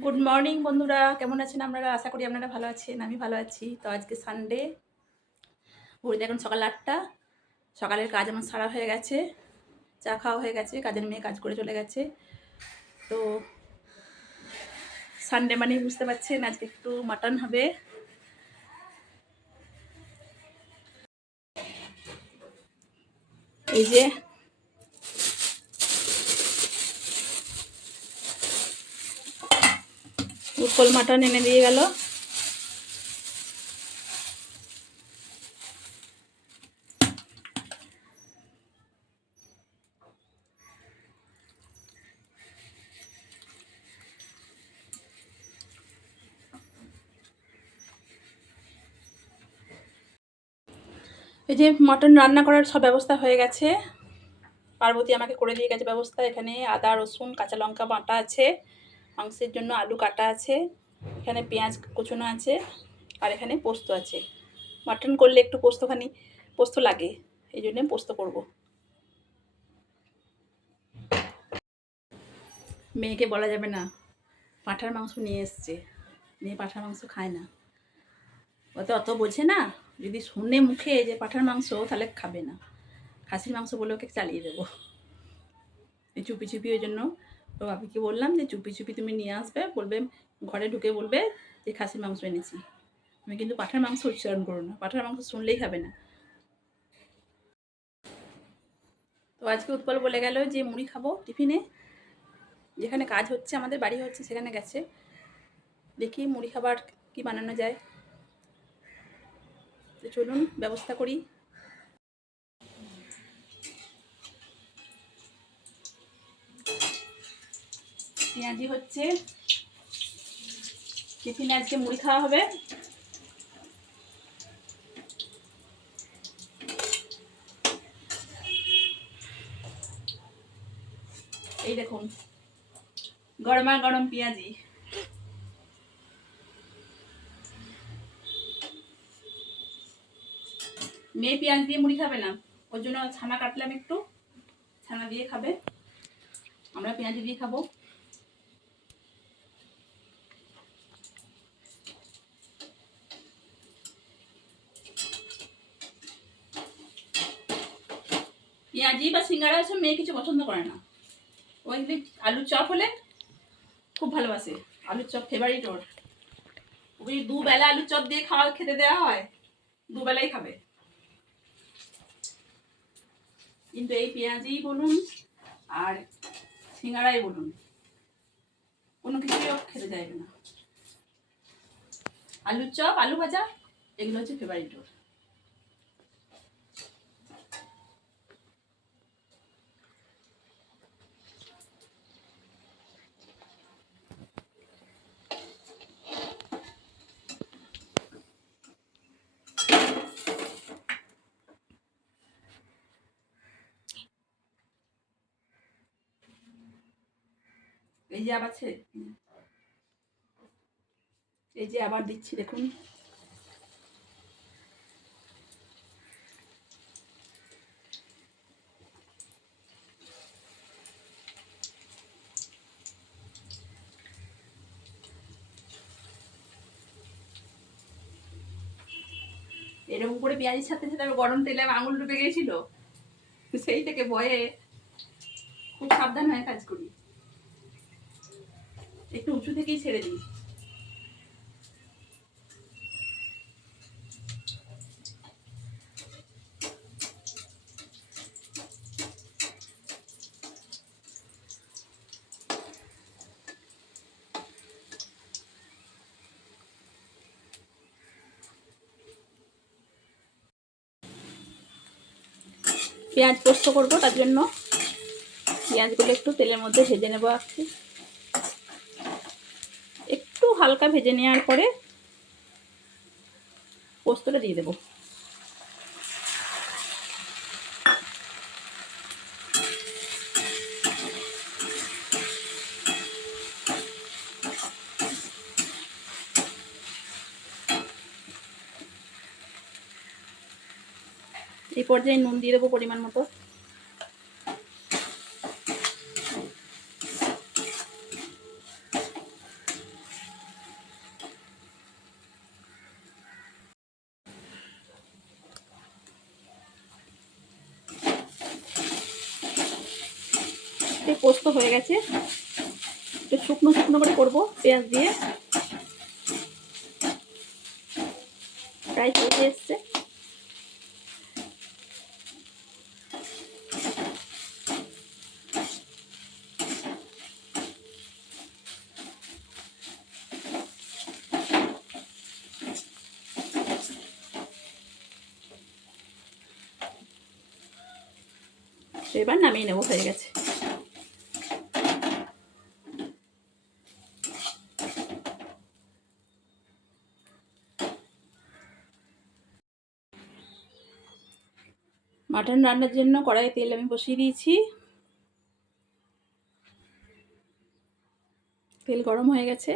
Good morning বন্ধুরা, কেমন আছেন আপনারা? আশা করি আপনারা ভালো আছেন। আমি ভালো আছি। তো আজকে সানডে, ঘড়িতে এখন সকাল 8টা। সকালের কাজ আমার সারা হয়ে গেছে, চা খাওয়া হয়ে গেছে, কাজের মেয়ে কাজ করে চলে গেছে। তো সানডে মানেই বুঝতে পারছেন আজকে একটু মাটন হবে। এই যে উৎপল মাটন এনে দিয়ে গেল। এই যে মাটন রান্না করার সব ব্যবস্থা হয়ে গেছে। পার্বতী আমাকে করে দিয়ে গেছে ব্যবস্থা। এখানে আদা, রসুন, কাঁচা লঙ্কা বাটা আছে, মাংসের জন্য আলু কাটা আছে, এখানে পেঁয়াজ কুচনো আছে, আর এখানে পোস্ত আছে। মাটন করলে একটু পোস্ত লাগে, এই জন্য পোস্ত করব। মেয়েকে বলা যাবে না, পাঁঠার মাংস নিয়ে এসছে। মেয়ে পাঁঠার মাংস খায় না, ও তো অত বোঝে না। যদি শুনে মুখে যে পাঁঠার মাংস, তাহলে খাবে না। খাসির মাংস বলে ওকে চালিয়ে দেবো। এই চুপি চুপি, ওই জন্য তো বাপিকে বললাম যে চুপি চুপি তুমি নিয়ে আসবে, বলবে ঘরে ঢুকে বলবে যে খাসির মাংস এনেছি। আমি কিন্তু পাঁঠার মাংস উচ্চারণ করো না, পাঁঠার মাংস শুনলেই খাবে না। তো আজকে উৎপল বলে গেল যে মুড়ি খাবো টিফিনে। যেখানে কাজ হচ্ছে, আমাদের বাড়ি হচ্ছে, সেখানে গেছে। দেখি মুড়ি খাবার কি বানানো যায়। তো চলুন ব্যবস্থা করি। পেঁয়াজি হচ্ছে, টিফিনে আজকে মুড়ি খাওয়া হবে। এই দেখুন, গরমা গরম পেঁয়াজি। মেয়ে পেঁয়াজ দিয়ে মুড়ি খাবে না, ওর জন্য ছানা কাটলাম একটু, ছানা দিয়ে খাবে। আমরা পেঁয়াজি দিয়ে খাবো। পেঁয়াজি বা সিঙ্গাড়া এসব মেয়ে কিছু পছন্দ করে না। ওই আলুর চপ হলে খুব ভালোবাসে। আলুর চপ ফেভারিট ওর। ওই দুবেলা আলুর চপ দিয়ে খেতে দেওয়া হয়, দুবেলাই খাবে। কিন্তু এই পেঁয়াজি বলুন আর সিঙ্গাড়াই বলুন, কোনো কিছুই ও খেতে চাইবে না। আলুর চপ, আলু ভাজা, এগুলো হচ্ছে ফেভারিট ওর। এই যে আবার এই যে আবার দিচ্ছি দেখুন। এরকম করে পেঁয়াজের সাথে সাথে গরম তেলে আঙুল ডুবে গিয়েছিল, সেই থেকে ভয়ে খুব সাবধান হয়ে কাজ করি, একটু উঁচু থেকেই ছেড়ে দিই। পেঁয়াজ পোস্ত করবো, তার জন্য পেঁয়াজগুলো একটু তেলের মধ্যে ভেজে নেবো। একটু হালকা ভেজে নেওয়ার পরে পোস্তটা দিয়ে দেবো। এই পর্যায়ে নুন দিয়ে দেবো পরিমাণ মতো। পোস্ত হয়ে গেছে, একটু শুকনো শুকনো করে করবো পেঁয়াজ দিয়ে। প্রায় হয়ে এসছে। এবার নামিয়ে নেবো, হয়ে গেছে। মাটন রান্নার জন্য কড়াইয়ে তেল আমি বসিয়ে দিয়েছি। তেল গরম হয়ে গেছে।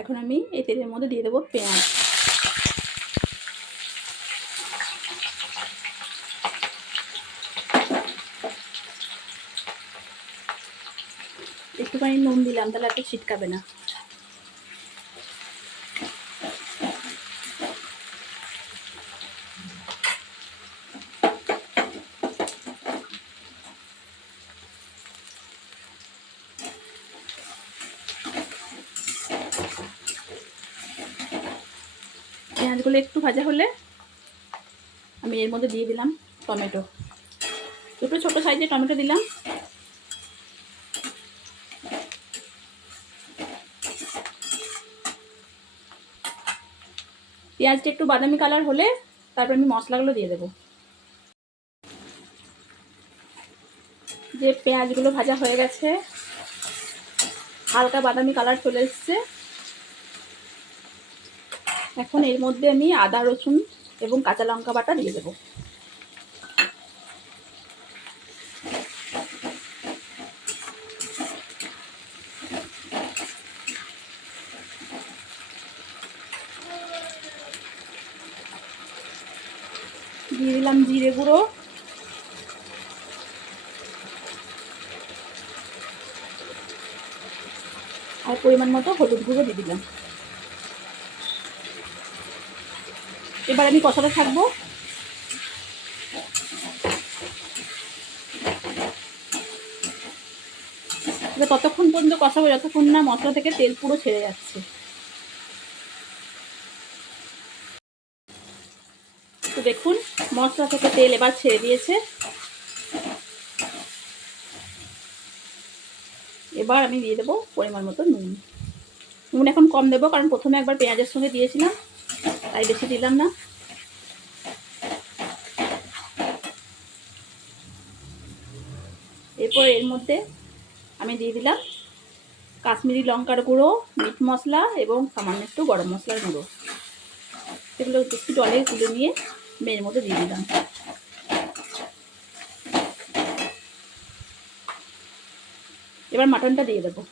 এখন আমি এই তেলের মধ্যে দিয়ে দেবো পেঁয়াজ। একটুখানি নুন দিলাম, তাহলে এত ছিটকাবে না। পেঁয়াজগুলো একটু ভাজা হলে আমি এর মধ্যে দিয়ে দিলাম টমেটো। দুটো ছোটো সাইজের টমেটো দিলাম। পেঁয়াজটা একটু বাদামি কালার হলে তারপর আমি মশলাগুলো দিয়ে দেবো। যে পেঁয়াজগুলো ভাজা হয়ে গেছে, হালকা বাদামি কালার চলে এসছে। এখন এর মধ্যে আমি আদা রসুন এবং কাঁচা লঙ্কা বাটা দিয়ে দেবো। দিয়ে দিলাম জিরে গুঁড়ো, আর পরিমাণ মতো হলুদ গুঁড়ো দিয়ে দিলাম। এবার আমি কষাতে থাকবো। এবার ততক্ষণ পর্যন্ত কষাবো যতক্ষণ না মশলা থেকে তেল পুরো ছেড়ে যাচ্ছে। তো দেখুন মশলা থেকে তেল এবার ছেড়ে দিয়েছে। এবার আমি দিয়ে দেবো পরিমাণ মতো নুন। নুন এখন কম দেবো, কারণ প্রথমে একবার পেঁয়াজের সঙ্গে দিয়েছিলাম, তাই বেশি দিলাম না। এরপর এর মধ্যে আমি দিয়ে দিলাম কাশ্মীরি লঙ্কার গুঁড়ো, মিট মশলা এবং সামান্য একটু গরম মশলার গুঁড়ো। সেগুলো একটু জলে তুলে নিয়ে এর মধ্যে দিয়ে দিলাম। এবার মাটনটা দিয়ে দেবো।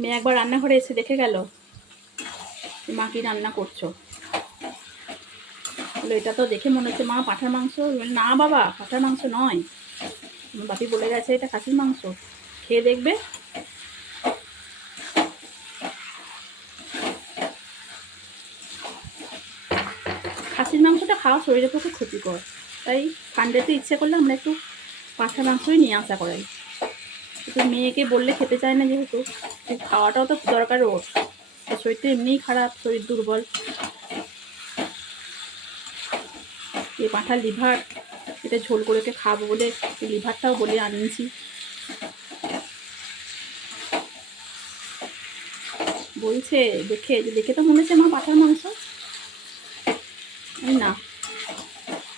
মেয়ে একবার রান্নাঘরে এসে দেখে গেল মা কি রান্না করছো। বলে এটা তো দেখে মনে হচ্ছে মা পাঁঠার মাংস। না বাবা, পাঁঠার মাংস নয়, আমার বাপি বলে গেছে এটা খাসির মাংস, খেয়ে দেখবে। খাসির মাংসটা খাওয়া শরীরের পক্ষে ক্ষতিকর, তাই সানডেতে ইচ্ছে করলে আমরা একটু পাঁঠার মাংসই নিয়ে আসা করাই। কিন্তু মেয়েকে বললে খেতে চায় না, যেহেতু খাওয়াটাও তো দরকার ওর। শরীর তো এমনিই খারাপ, শরীর দুর্বল। এই পাঁঠার লিভার, এটা ঝোল করে খাবো বলে এই লিভারটাও বলে আনিয়েছি। বলছে দেখে তো মনে হচ্ছে মা পাঁঠার মাংস। না,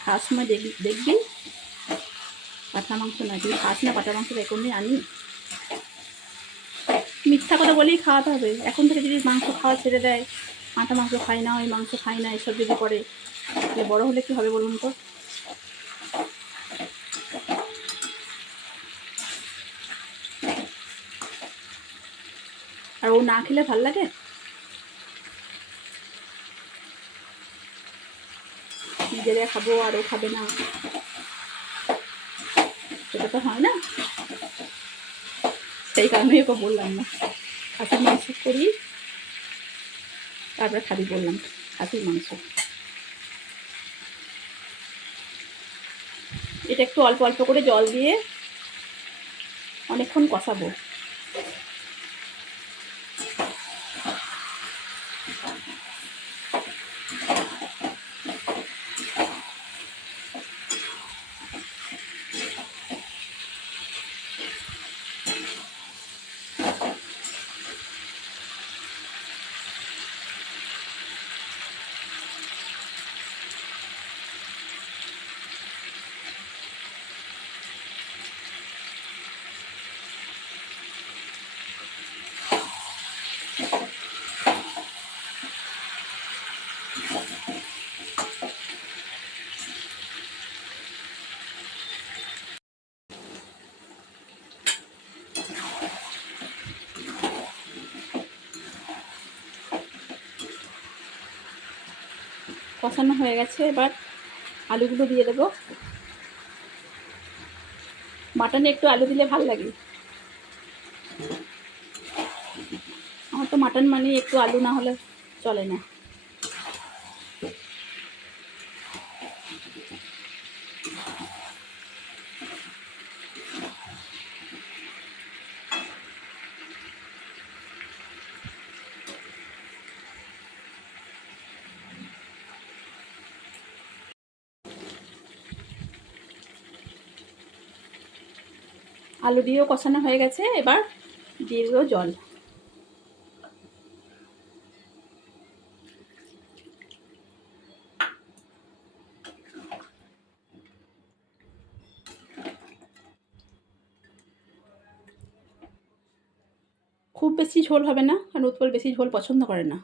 খাওয়ার সময় দেখবি পাঁঠার মাংস না, তুই খাস না পাঁঠার মাংস, এরকমই আনি। মিথ্যা কথা বলেই খাওয়াতে হবে। এখন থেকে যদি মাংস খাওয়া ছেড়ে দেয়, পাঁঠা মাংস খাই না, ওই মাংস খাই না, এসব যদি করে, তাহলে বড় হলে কি হবে বলুন তো। আর ও না খেলে ভাল লাগে? নিজেরা খাবো আর ও খাবে না, সেটা তো হয় না। সেই কারণেই ওকে বললাম না, খাসির মাংস করি তারপরে খাবি বললাম, খাসির মাংস। এটা একটু অল্প অল্প করে জল দিয়ে অনেকক্ষণ কষাবো। কষানো হয়ে গেছে, এবার আলুগুলো দিয়ে দেবো। মাটনে একটু আলু দিলে ভালো লাগে। আমার তো মাটন মানে একটু আলু না হলে চলে না। আলু দিয়েও কষানো হয়ে গেছে, এবার দিয়ে দেবো জল। খুব বেশি ঝোল হবে না, কারণ উৎপল বেশি ঝোল পছন্দ করে না।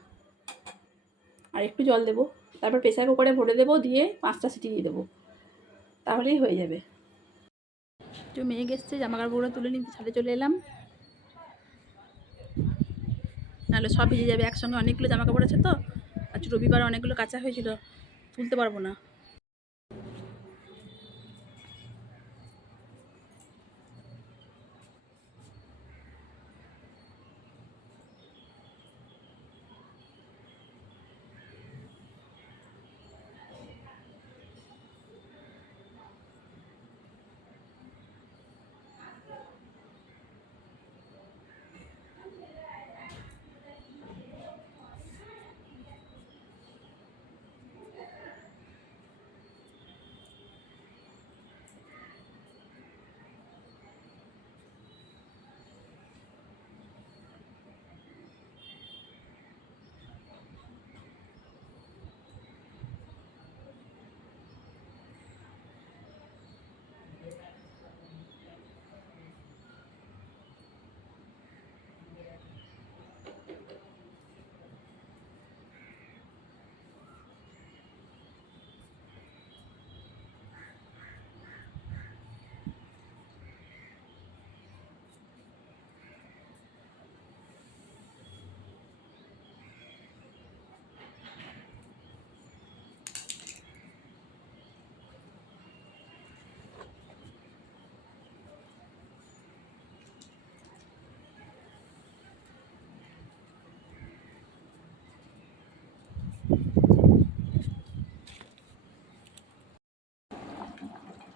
আর একটু জল দেবো, তারপর প্রেসার কুকারে ভরে দেবো, দিয়ে 5টা সিটি দিয়ে দেবো, তাহলেই হয়ে যাবে। একটু মেঘ এসছে, জামা কাপড়গুলো তুলে নিতে ছাদে চলে এলাম, নাহলে সব ভিজে যাবে একসঙ্গে। অনেকগুলো জামা কাপড় আছে তো, আজ রবিবার অনেকগুলো কাঁচা হয়েছিল, তুলতে পারবো না।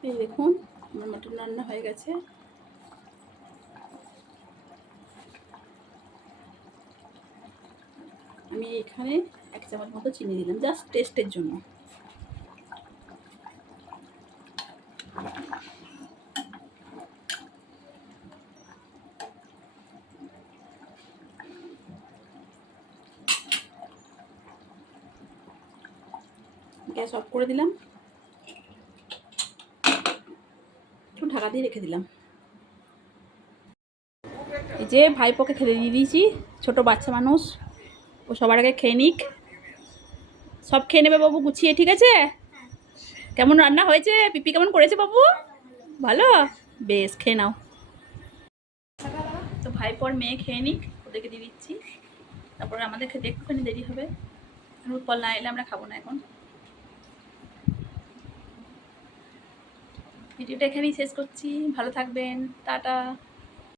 এই দেখুন আমার মাটন রান্না হয়ে গেছে। আমি এখানে 1 চামচ মতো চিনি দিলাম, জাস্ট টেস্টের জন্য। গ্যাস অফ করে দিলাম, একটু ঢাকা দিয়ে রেখে দিলাম। এই যে ভাইপোকে খেতে দিয়ে দিয়েছি, ছোটো বাচ্চা মানুষ, ও সবার আগে খেয়ে নিক। সব খেয়ে নেবে বাবু গুছিয়ে, ঠিক আছে? কেমন রান্না হয়েছে? পিপি কেমন করেছে বাবু? ভালো? বেশ, খেয়ে নাও। তো ভাইপোর মেয়ে খেয়ে নিক, ওদেরকে দিয়ে দিচ্ছি, তারপরে আমাদের খেতে একটুখানি দেরি হবে। উৎপল না এলে আমরা খাবো না এখন। ভিডিওটা এখানেই শেষ করছি, ভালো থাকবেন, টাটা।